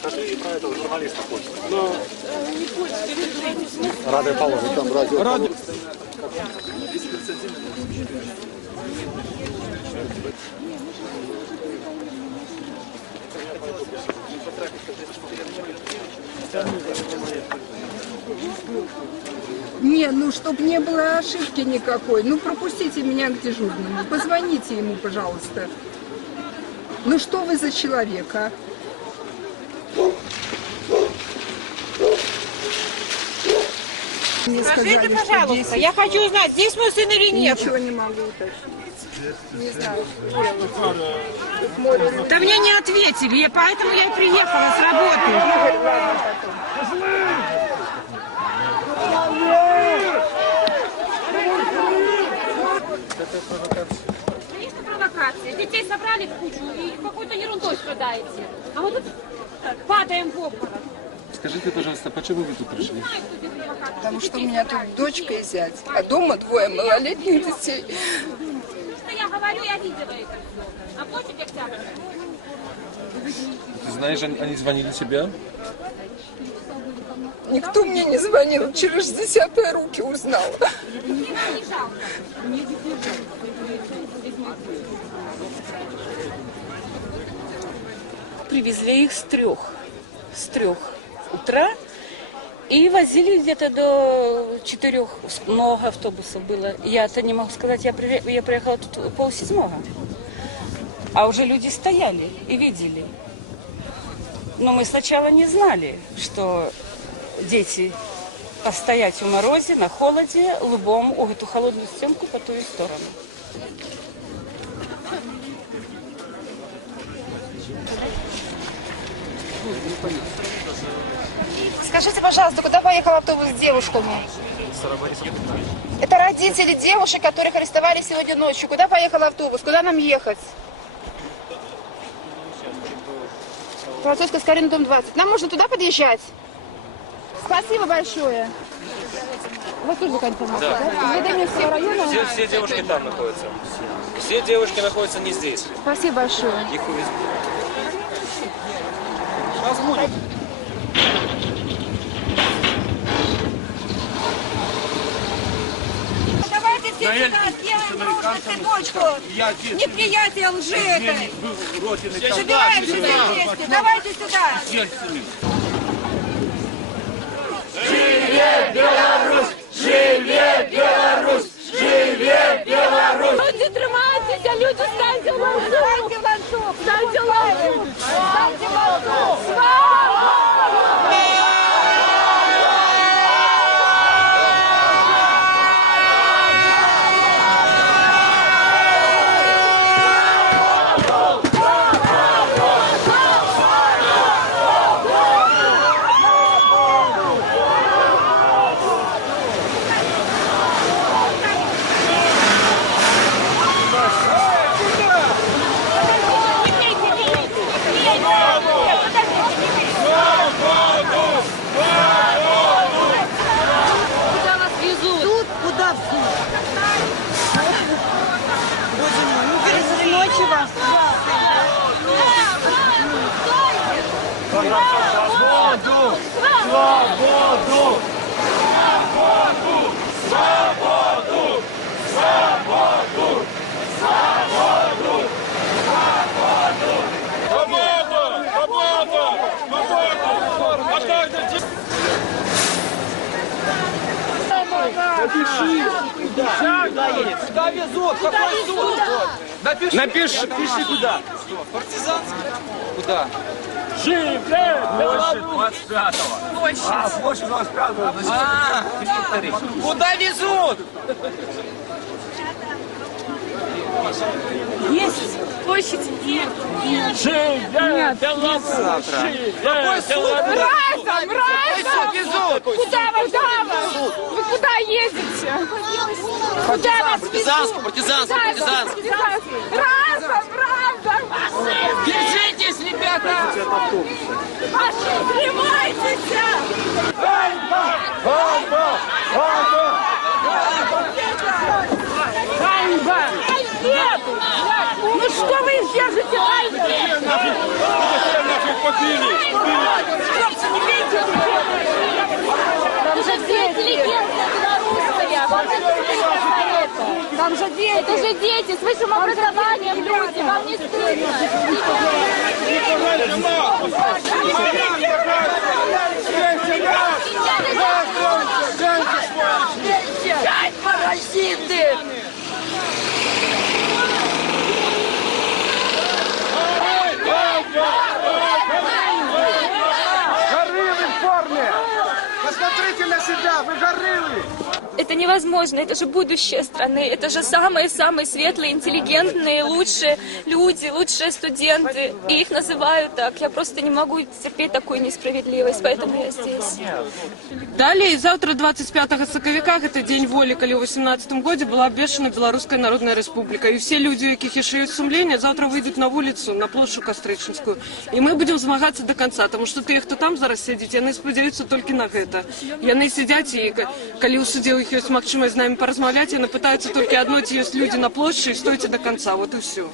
Скажи про этого журналиста польского. Радий Павлович, там радіо. Не, ну чтоб не было ошибки никакой, ну пропустите меня к дежурному, позвоните ему, пожалуйста. Ну что вы за человек, а? Мне Скажите, сказали, пожалуйста, я хочу узнать, здесь мой сын или нет? Ничего не могу уточнить. Не знаю. Да мне не ответили, поэтому я и приехала с работы. Игорь, ладно, потом. Конечно, провокация. Детей собрали в кучу и какой-то ерундой страдаете. А мы тут падаем в обморок. Скажите, пожалуйста, почему вы тут пришли? Не знаю, кто здесь провокация. Потому что у меня тут дочка и зять, а дома двое малолетних детей. Что я говорю, я видела это все. На площади Октябрьской. Ты знаешь, они звонили тебе? Никто мне не звонил, через 10-е руки узнала. Не жалко. Привезли их с трех утра и возили где-то до 4, много автобусов было. Я-то не могу сказать, я приехала тут 6:30, а уже люди стояли и видели. Но мы сначала не знали, что дети постоять в морозе, на холоде, лбом в эту холодную стенку по ту сторону. Скажите, пожалуйста, куда поехал автобус с девушками? Это родители девушек, которых арестовали сегодня ночью. Куда поехал автобус? Куда нам ехать? Полоцовская, Скорина, дом 20. Нам можно туда подъезжать? Спасибо большое. У вас тоже какая информация, да? Из Веденинского района? Все девушки там находятся. Все девушки находятся не здесь. Спасибо большое. Их увезли. Давайте все сюда сделаем цепочку. Неприятие лжи этой. Собираемся вместе. Давайте сюда. Живе Беларусь! Живе Беларусь! Живе Беларусь! Люди, тримайтеся, люди, станьте в ланцюг. Станьте в ланцюг. Станьте в ланцюг. Станьте в ланцюг. Слава! Свободу! Свободу! Свободу! Свободу! Свободу! Свободу! Напиши! Куда едет? Куда везут? Какой суд? Напиши куда? Партизанский? Куда? Живе Беларусь! 25-го. Площадь. Площадь 25-го. Куда везут? Есть площадь? Нет. Живе Беларусь! Какой суд? Разом! Разом! Куда вы там? Вы куда едете? Куда вас везут? Партизанский. Разом! Разом! Держитесь, ребята! Тримайтесь! Ганьба! Ганьба! Ганьба! Ганьба! Нет! Ну что вы их держите? Наших побили! Там же дети. Это же дети с высшим образованием люди. Вам не стыдно. Паразиты! Гориллы в форме! Посмотрите на себя, вы гориллы! Это невозможно, это же будущее страны, это же самые-самые светлые, интеллигентные, лучшие люди, лучшие студенты, и их называют так. Я просто не могу терпеть такую несправедливость, поэтому я здесь. Далее, завтра, 25 сакавіка, это день воли, коли в 18 году была обвешена Белорусская Народная Республика. И все люди, у яких еще есть сумление, завтра выйдут на улицу, на площадь Кастрычинскую. И мы будем змагаться до конца, потому что те, хто там зараз сидит, яны сподіваються тільки на гэта. Яны сидят, и коли у судей их есть магчимость с нами поразмовлять, яны пытаются только одно, ці есть люди на площади, и стойте до конца, вот и все.